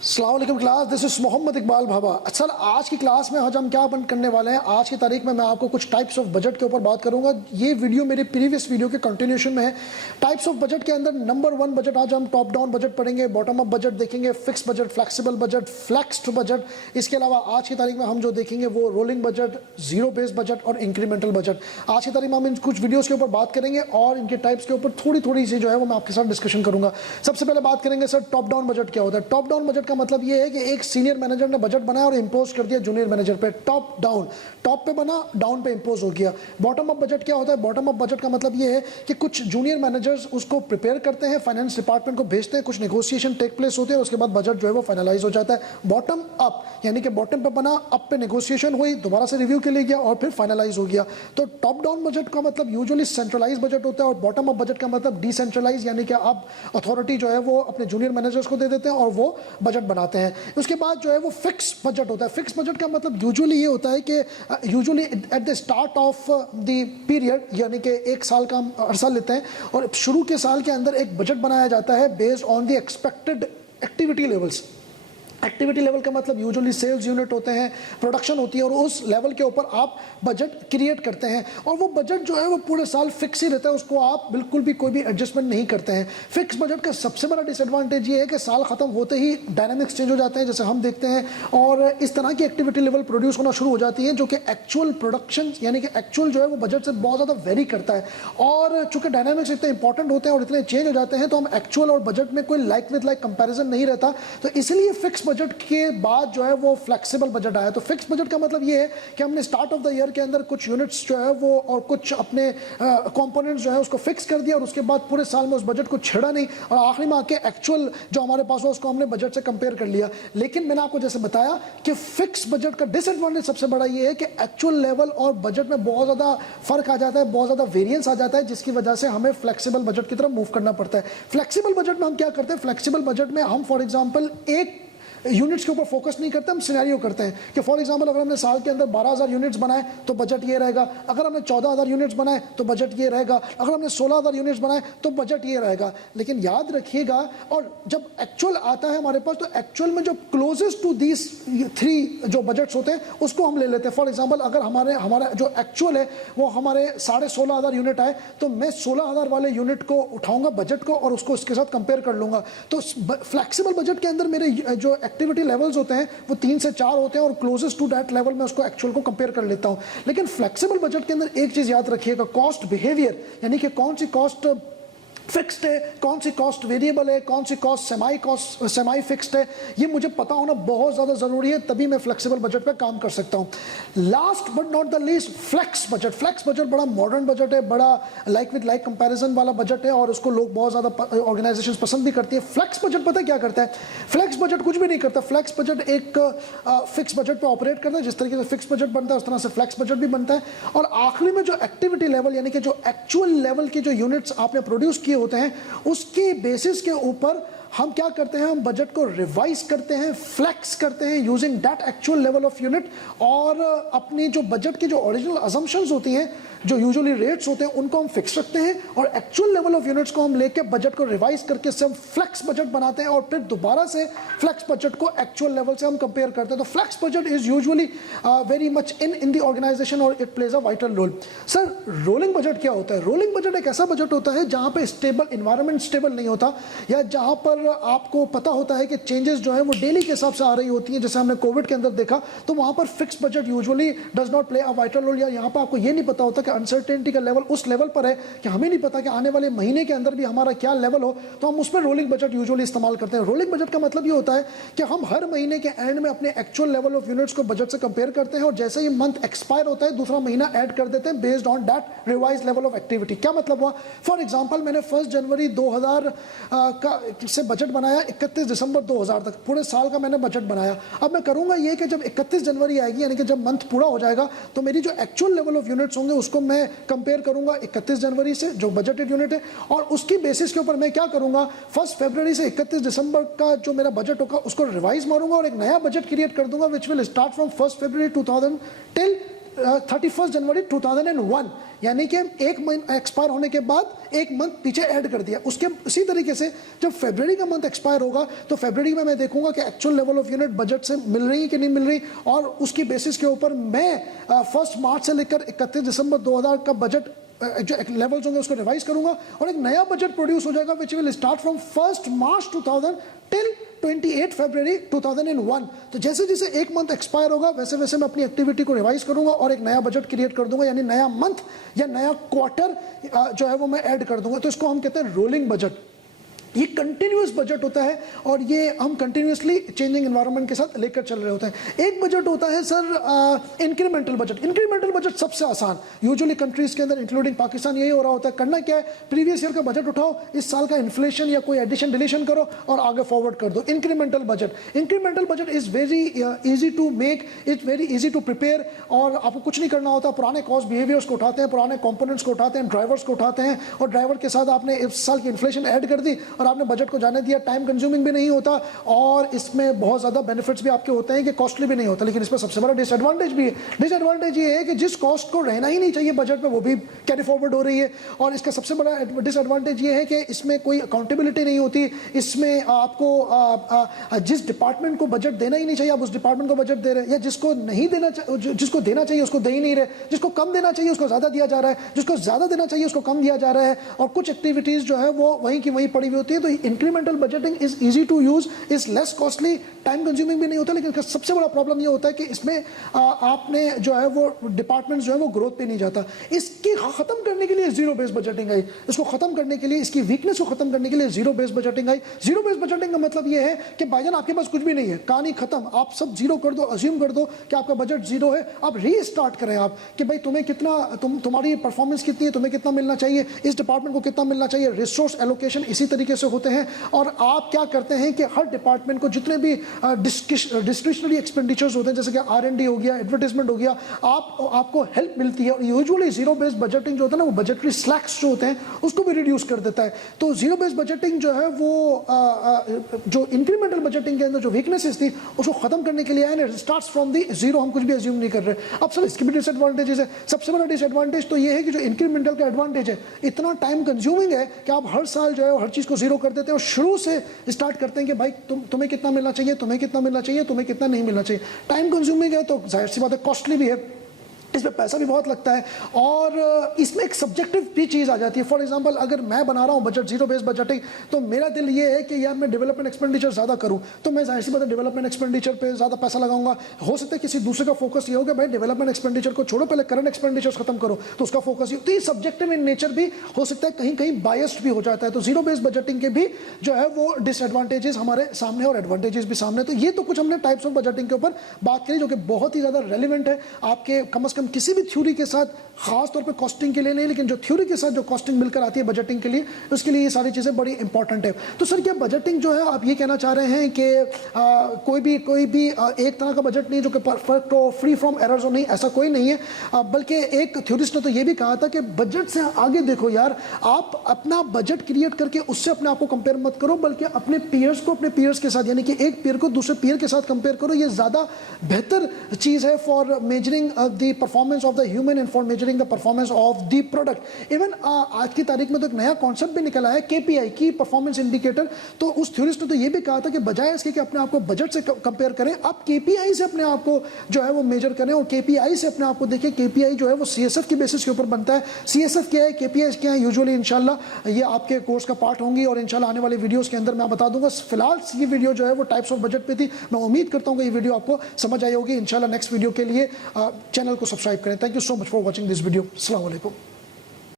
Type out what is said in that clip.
अस्सलाम वालेकुम class, this is Mohammad Iqbal Bhabha. Sir आज की क्लास में आज हम क्या बंद करने वाले हैं, आज की तारीख में मैं आपको कुछ टाइप्स ऑफ बजट के ऊपर बात करूंगा। ये वीडियो मेरे प्रीवियस वीडियो के कंटिन्यूशन में है। टाइप्स ऑफ बजट के अंदर नंबर 1 बजट, आज हम टॉप डाउन बजट पढ़ेंगे, बॉटम अप बजट देखेंगे, fix budget, flexible budget, flexed budget. इसके अलावा आज की तारीख में हम जो देखेंगे वो rolling budget, zero based budget और इंक्रीमेंटल बजट। आज की तारीख में हम इन कुछ वीडियोस के ऊपर बात करेंगे और इनके टाइप्स के ऊपर थोड़ी सी जो है वो मैं आपके साथ डिस्कशन करूंगा। सबसे पहले बात करेंगे सर टॉप डाउन बजट क्या होता है। टॉप डाउन बजट का मतलब ये है कि एक सीनियर मैनेजर ने बजट बनाया और इंपोज कर दिया जूनियर मैनेजर पे। टॉप डाउन, टॉप पे बना, डाउन पे इंपोज हो गया। बॉटम अप बजट क्या होता है। बॉटम अप बजट का मतलब ये है कि कुछ जूनियर मैनेजर्स उसको प्रिपेयर करते हैं, फाइनेंस डिपार्टमेंट को भेजते हैं, कुछ नेगोशिएशन टेक प्लेस होते हैं, उसके बाद बजट जो है वो फाइनलाइज हो जाता है। बॉटम अप यानी कि बॉटम पे बना, अप पे नेगोशिएशन हुई, दोबारा से रिव्यू के लिए गया और फिर फाइनलाइज हो गया। तो टॉप डाउन बजट का मतलब यूजुअली सेंट्रलाइज बजट होता है और बॉटम अप बजट का मतलब डिसेंट्रलाइज यानी कि आप अथॉरिटी जो है वो अपने जूनियर मैनेजर्स को दे देते हैं और वो बजट बनाते हैं। उसके बाद जो है वो फिक्स बजट होता है। फिक्स बजट का मतलब यूजुअली ये होता है कि usually at the start of the period यानी कि एक साल का हम अरसा लेते हैं और शुरू के साल के अंदर एक बजट बनाया जाता है based on the expected activity levels. Activity level का मतलब यूजुअली सेल्स यूनिट होते हैं, प्रोडक्शन होती है और उस लेवल के ऊपर आप बजट क्रिएट करते हैं और वो बजट जो है वो पूरे साल फिक्स ही रहता है, उसको आप बिल्कुल भी कोई भी एडजस्टमेंट नहीं करते हैं। फिक्स बजट का सबसे बड़ा डिसएडवांटेज ये है कि साल खत्म होते ही डायनामिक्स चेंज हो जाते हैं जैसे हम देखते हैं और इस तरह की एक्टिविटी लेवल प्रोड्यूस होना शुरू हो जाती है जो कि एक्चुअल प्रोडक्शन यानी कि एक्चुअल जो है वो बजट से बहुत ज़्यादा वेरी करता है। और चूंकि डायनामिक्स इतने इंपॉर्टेंट होते हैं और इतने चेंज हो जाते हैं तो हम एक्चुअल और बजट में कोई लाइक विद लाइक कंपेरिजन नहीं रहता, तो इसलिए फिक्स बजट के बाद जो है वो फ्लेक्सिबल बजट आया। तो फिक्स बजट का मतलब ये है कि हमने स्टार्ट ऑफ द ईयर के अंदर कुछ यूनिट्स जो है वो और कुछ अपने कंपोनेंट्स जो है उसको फिक्स कर दिया और उसके बाद पूरे साल में उस बजट को छेड़ा नहीं और आखिरी में आके एक्चुअल जो हमारे पास हो उसको हमने बजट से कंपेयर कर लिया। लेकिन मैंने आपको जैसे बताया कि फिक्स बजट का डिसएडवांटेज सबसे बड़ा ये है कि एक्चुअल लेवल और बजट में बहुत ज्यादा फर्क आ जाता है, बहुत ज्यादा वेरिएंस आ जाता है, जिसकी वजह से हमें फ्लेक्सिबल बजट की तरफ मूव करना पड़ता है। फ्लेक्सिबल बजट में हम क्या करते हैं, फ्लेक्सिबल बजट में हम फॉर एग्जांपल एक यूनिट्स के ऊपर फोकस नहीं करते, हम सिनेरियो करते हैं कि फॉर एग्जांपल अगर हमने साल के अंदर 12,000 यूनिट्स बनाए तो बजट ये रहेगा, अगर हमने 14,000 यूनिट्स बनाए तो बजट ये रहेगा, अगर हमने 16,000 यूनिट्स बनाए तो बजट ये रहेगा। लेकिन याद रखिएगा और जब एक्चुअल आता है हमारे पास तो एक्चुअल में जो क्लोजेस्ट टू दीज 3 जो बजट्स होते हैं उसको हम ले लेते हैं। फॉर एग्जाम्पल अगर हमारा जो एक्चुअल है वो हमारे 16,500 यूनिट आए तो मैं 16,000 वाले यूनिट को उठाऊंगा बजट को और उसको इसके साथ कंपेयर कर लूंगा। तो फ्लेक्सिबल बजट के अंदर मेरे जो एक्टिविटी लेवल्स होते हैं वो 3 से 4 होते हैं और क्लोजेस्ट टू दैट लेवल में उसको एक्चुअल को कंपेयर कर लेता हूं। लेकिन फ्लेक्सिबल बजट के अंदर एक चीज याद रखिएगा, कॉस्ट बिहेवियर यानी कि कौन सी कॉस्ट फिक्स्ड है, कौन सी कॉस्ट वेरिएबल है, कौन सी कॉस्ट सेमाई फिक्स्ड है, ये मुझे पता होना बहुत ज्यादा जरूरी है, तभी मैं फ्लेक्सिबल बजट पे काम कर सकता हूं। Last but not the least flex budget. Flex budget बड़ा मॉडर्न बजट है, बड़ा लाइक विद लाइक कंपैरिजन वाला बजट है और उसको लोग बहुत ज्यादा ऑर्गेनाइजेशंस पसंद भी करती है। फ्लेक्स बजट पता है क्या करता है, फ्लेक्स बजट कुछ भी नहीं करता। फ्लेक्स बजट एक फिक्स बजट पे ऑपरेट करता है, जिस तरीके से फिक्स बजट बनता है उस तरह से फ्लेक्स बजट भी बनता है और आखिरी में जो एक्टिविटी लेवल यानी कि जो एक्चुअल लेवल की जो यूनिट्स आपने प्रोड्यूस किए होते हैं उसके बेसिस के ऊपर हम क्या करते हैं, हम बजट को रिवाइज करते हैं, फ्लेक्स करते हैं using that actual level of unit और अपनी जो बजट की जो ओरिजिनल अजम्पशंस होती हैं जो यूजुअली रेट्स होते हैं उनको हम फिक्स रखते हैं और एक्चुअल लेवल ऑफ यूनिट्स को हम लेके बजट को रिवाइज करके से हम फ्लेक्स बजट बनाते हैं और फिर दोबारा से फ्लेक्स बजट को एक्चुअल लेवल से हम कंपेयर करते हैं। तो flex budget is usually very much in the organisation और it plays a vital role. Sir rolling budget क्या होता है। रोलिंग बजट एक ऐसा बजट होता है जहां पे स्टेबल इन्वायरमेंट स्टेबल नहीं होता या जहां पर आपको पता होता है कि चेंजेस जो है वो डेली के हिसाब से आ रही होती हैं, जैसे हमने कोविड के अंदर देखा, तो वहां पर fix budget usually does not play a vital role या यहाँ पर आपको ये नहीं पता होता कि अनसर्टेनिटी का लेवल उस लेवल पर है कि हमें नहीं पता कि आने वाले महीने के अंदर भी हमारा क्या लेवल हो, तो हम उसमें रोलिंग बजट यूजुअली इस्तेमाल करते हैं। रोलिंग बजट का मतलब ये होता है कि हम हर महीने के एंड में अपने एक्चुअल लेवल ऑफ यूनिट्स को बजट से कंपेयर करते हैं और जैसे ही मंथ एक्सपायर होता है दूसरा महीना ऐड कर देते हैं based on that revise level of activity. क्या मतलब हुआ, फॉर एग्जाम्पल मैंने 1 जनवरी 2000 का से बजट बनाया 31 दिसंबर 2000 तक, पूरे साल का मैंने बजट बनाया। अब मैं करूंगा ये कि जब 31 जनवरी आएगी यानी कि जब मंथ पूरा हो जाएगा तो मेरी जो एक्चुअल लेवल ऑफ यूनिट्स होंगे उसको मैं कंपेयर करूंगा 31 जनवरी से जो बजटेड यूनिट है और उसकी बेसिस के ऊपर मैं क्या करूंगा 1 फरवरी से 31 दिसंबर का जो मेरा बजट होगा उसको रिवाइज मारूंगा और एक नया बजट क्रिएट कर दूंगा which will start from 1 February 2000 till 31 जनवरी 2001, यानी कि एक महीना एक्सपायर होने के बाद एक मंथ पीछे ऐड कर दिया। उसके उसी तरीके से जब फरवरी का मंथ एक्सपायर होगा तो फरवरी में मैं देखूंगा कि actual level of unit budget से मिल रही है कि नहीं मिल रही, और उसकी बेसिस के ऊपर मैं 1 मार्च से लेकर 31 दिसंबर 2000 का बजट जो लेवल्स होंगे उसको रिवाइज करूंगा, और एक नया बजट प्रोड्यूस हो जाएगा which will start from 1 March 2000 till 28 फरवरी 2001। तो जैसे जैसे एक मंथ एक्सपायर होगा वैसे वैसे मैं अपनी एक्टिविटी को रिवाइज करूंगा और एक नया बजट क्रिएट कर दूंगा, यानी नया मंथ या नया क्वार्टर जो है वो मैं ऐड कर दूंगा। तो इसको हम कहते हैं रोलिंग बजट। ये कंटिन्यूस बजट होता है और ये हम कंटिन्यूसली चेंजिंग एनवायरनमेंट के साथ लेकर चल रहे होते हैं। एक बजट होता है sir incremental budget. Incremental budget सबसे आसान, यूजुअली कंट्रीज के अंदर इंक्लूडिंग पाकिस्तान यही हो रहा होता है। करना क्या है, प्रीवियस ईयर का बजट उठाओ, इस साल का इन्फ्लेशन या कोई एडिशन डिलीशन करो और आगे फॉरवर्ड कर दो। Incremental budget, incremental budget is very easy to make, it's very easy to prepare, और आपको कुछ नहीं करना होता। पुराने कॉस्ट बिहेवियर्स को उठाते हैं, पुराने कंपोनेंट्स को उठाते हैं, ड्राइवर्स को उठाते हैं, और ड्राइवर के साथ आपने इस साल की इन्फ्लेशन ऐड कर दी और आपने बजट को जाने दिया। टाइम कंज्यूमिंग भी नहीं होता और इसमें बहुत ज्यादा बेनिफिट्स भी आपके होते हैं कि कॉस्टली भी नहीं होता। लेकिन इसमें सबसे बड़ा डिसएडवांटेज भी है। डिसएडवांटेज ये है कि जिस कॉस्ट को रहना ही नहीं चाहिए बजट में वो भी कैरी फॉरवर्ड हो रही है, और इसका सबसे बड़ा डिसएडवांटेज ये है कि इसमें कोई अकाउंटेबिलिटी नहीं होती। इसमें आपको जिस डिपार्टमेंट को बजट देना ही नहीं चाहिए आप उस डिपार्टमेंट को बजट दे रहे हैं, या जिसको नहीं देना, जिसको देना चाहिए उसको दे ही नहीं रहे, जिसको कम देना चाहिए उसको ज्यादा दिया जा रहा है, जिसको ज्यादा देना चाहिए उसको कम दिया जा रहा है, और कुछ एक्टिविटीज जो है वो वहीं की वहीं पड़ी हुई होती है। तो incremental budgeting is easy to use, is less costly, time consuming भी नहीं होता। लेकिन सबसे बड़ा प्रॉब्लम ये होता है कि इसमें आपने जो है वो डिपार्टमेंट जो है वो ग्रोथ पे नहीं जाता। इसकी खत्म करने के लिए जीरो बेस्ड बजटिंग आई। इसको खत्म करने के लिए, इसकी वीकनेस को खत्म करने के लिए जीरो बेस्ड बजटिंग आई। जीरो बेस्ड बजटिंग का मतलब ये है कि भाईजान आपके पास कुछ भी नहीं है, कहानी खत्म, आप सब जीरो कर दो, अज्यूम कर दो कि आपका बजट जीरो है। आप रीस्टार्ट करें आप कि भाई तुम्हें कितना, तुम्हारी परफॉर्मेंस कितनी है, तुम्हें कितना मिलना चाहिए, इस डिपार्टमेंट को कितना मिलना चाहिए। रिसोर्स एलोकेशन इसी तरीके से होते हैं, और आप क्या करते हैं कि हर डिपार्टमेंट को जितने भी डिस्क्रिशनरी एक्सपेंडिचर्स होते हैं, जैसे कि R&D हो गया, एडवर्टाइजमेंट हो गया, आपको हेल्प मिलती है। और यूजुअली जीरो बेस्ड बजटिंग जो होता है ना, वो बजटरी स्लैक्स जो होते हैं उसको भी रिड्यूस कर देता है। तो जीरो बेस्ड बजटिंग जो है वो जो इंक्रीमेंटल बजटिंग के अंदर जो वीकनेसेस थी उसको खत्म करने के लिए आए, स्टार्ट्स फ्रॉम दी जीरो, हम कुछ भी अज्यूम नहीं कर रहे। अब सर इसके भी डिसएडवांटेजेस है। सबसे बड़ा डिसएडवांटेज तो ये है कि जो इंक्रीमेंटल का एडवांटेज है, इतना टाइम कंज्यूमिंग है कि आप हर साल जो है हर चीज को जीरो कर देते हैं और शुरू से स्टार्ट करते हैं कि भाई तुम्हें कितना मिलना चाहिए, तुम्हें कितना मिलना चाहिए, तुम्हें कितना नहीं मिलना चाहिए। टाइम कंज्यूमिंग है तो जाहिर सी बात है कॉस्टली भी है, इसमें पैसा भी बहुत लगता है, और इसमें एक सब्जेक्टिव भी चीज़ आ जाती है। फॉर एग्जांपल अगर मैं बना रहा हूँ बजट जीरो बेस्ड बजटिंग, तो मेरा दिल ये है कि यार मैं डेवलपमेंट एक्सपेंडिचर ज़्यादा करूँ, तो मैं जाहिर सी बात है डेवलपमेंट एक्सपेंडिचर पे ज़्यादा पैसा लगाऊंगा। हो सकता है किसी दूसरे का फोकस ये होगा भाई डेवलपमेंट एक्सपेंडिचर को छोड़ो, पहले करंट एक्सपेंडिचर खत्म करो, तो उसका फोकस ये। तो ये सब्जेक्टिव इन नेचर भी हो सकता है, कहीं कहीं बायस्ड भी हो जाता है। तो जीरो बेस्ड बजटिंग के भी जो है वो डिसएडवांटेजेस हमारे सामने और एडवांटेजेस भी सामने। तो ये तो कुछ हमने टाइप्स ऑफ बजटिंग के ऊपर बात करी जो कि बहुत ही ज़्यादा रेलिवेंट है आपके कम से कम किसी भी थ्योरी के साथ, खास तौर पे कॉस्टिंग के लिए नहीं, लेकिन जो थ्योरी के साथ जो कॉस्टिंग मिलकर आती है बजटिंग के लिए, उसके लिए ये सारी चीजें बड़ी इंपॉर्टेंट है। तो सर क्या बजटिंग जो है आप ये कहना चाह रहे हैं कि कोई भी एक तरह का बजट नहीं जो कि परफेक्ट हो, फ्री फ्रॉम एरर्स हो? नहीं, ऐसा कोई नहीं है। बल्कि एक थ्योरिस्ट ने तो ये भी कहा था कि बजट से आगे देखो यार, आप अपना बजट क्रिएट करके उससे अपने आप को कंपेयर मत करो, बल्कि अपने पीयर्स को अपने पीयर्स के साथ, यानी कि एक पीयर को दूसरे पीयर के साथ कंपेयर करो। ये ज्यादा बेहतर चीज है for measuring the performance of the human and for measuring the performance of the product. Even आज की तारीख में तो एक नया कॉन्सेप्ट भी निकला है KPI की परफॉर्मेंस इंडिकेटर। तो उस थ्योरिस्ट ने तो ये भी कहा था कि बजाय इसके कि अपने आप को बजट से कंपेयर करें, आप KPI से अपने आप को जो है वो मेजर करें और KPI से अपने आप को देखिए। KPI जो है वो CSF की बेसिस के ऊपर बनता है। CSF क्या है, KPI क्या है, यूजुअली इंशाल्लाह ये आपके कोर्स का पार्ट होंगी और इंशाल्लाह आने वाले वीडियोस के अंदर मैं बता दूंगा। फिलहाल ये वीडियो जो है वो टाइप्स ऑफ बजट पे थी। मैं उम्मीद करता हूँ कि ये वीडियो आपको समझ आई होगी। इंशाल्लाह नेक्स्ट वीडियो के लिए चैनल को सब्सक्राइब करें। Thank you so much for watching this video. अस्सलाम वालेकुम।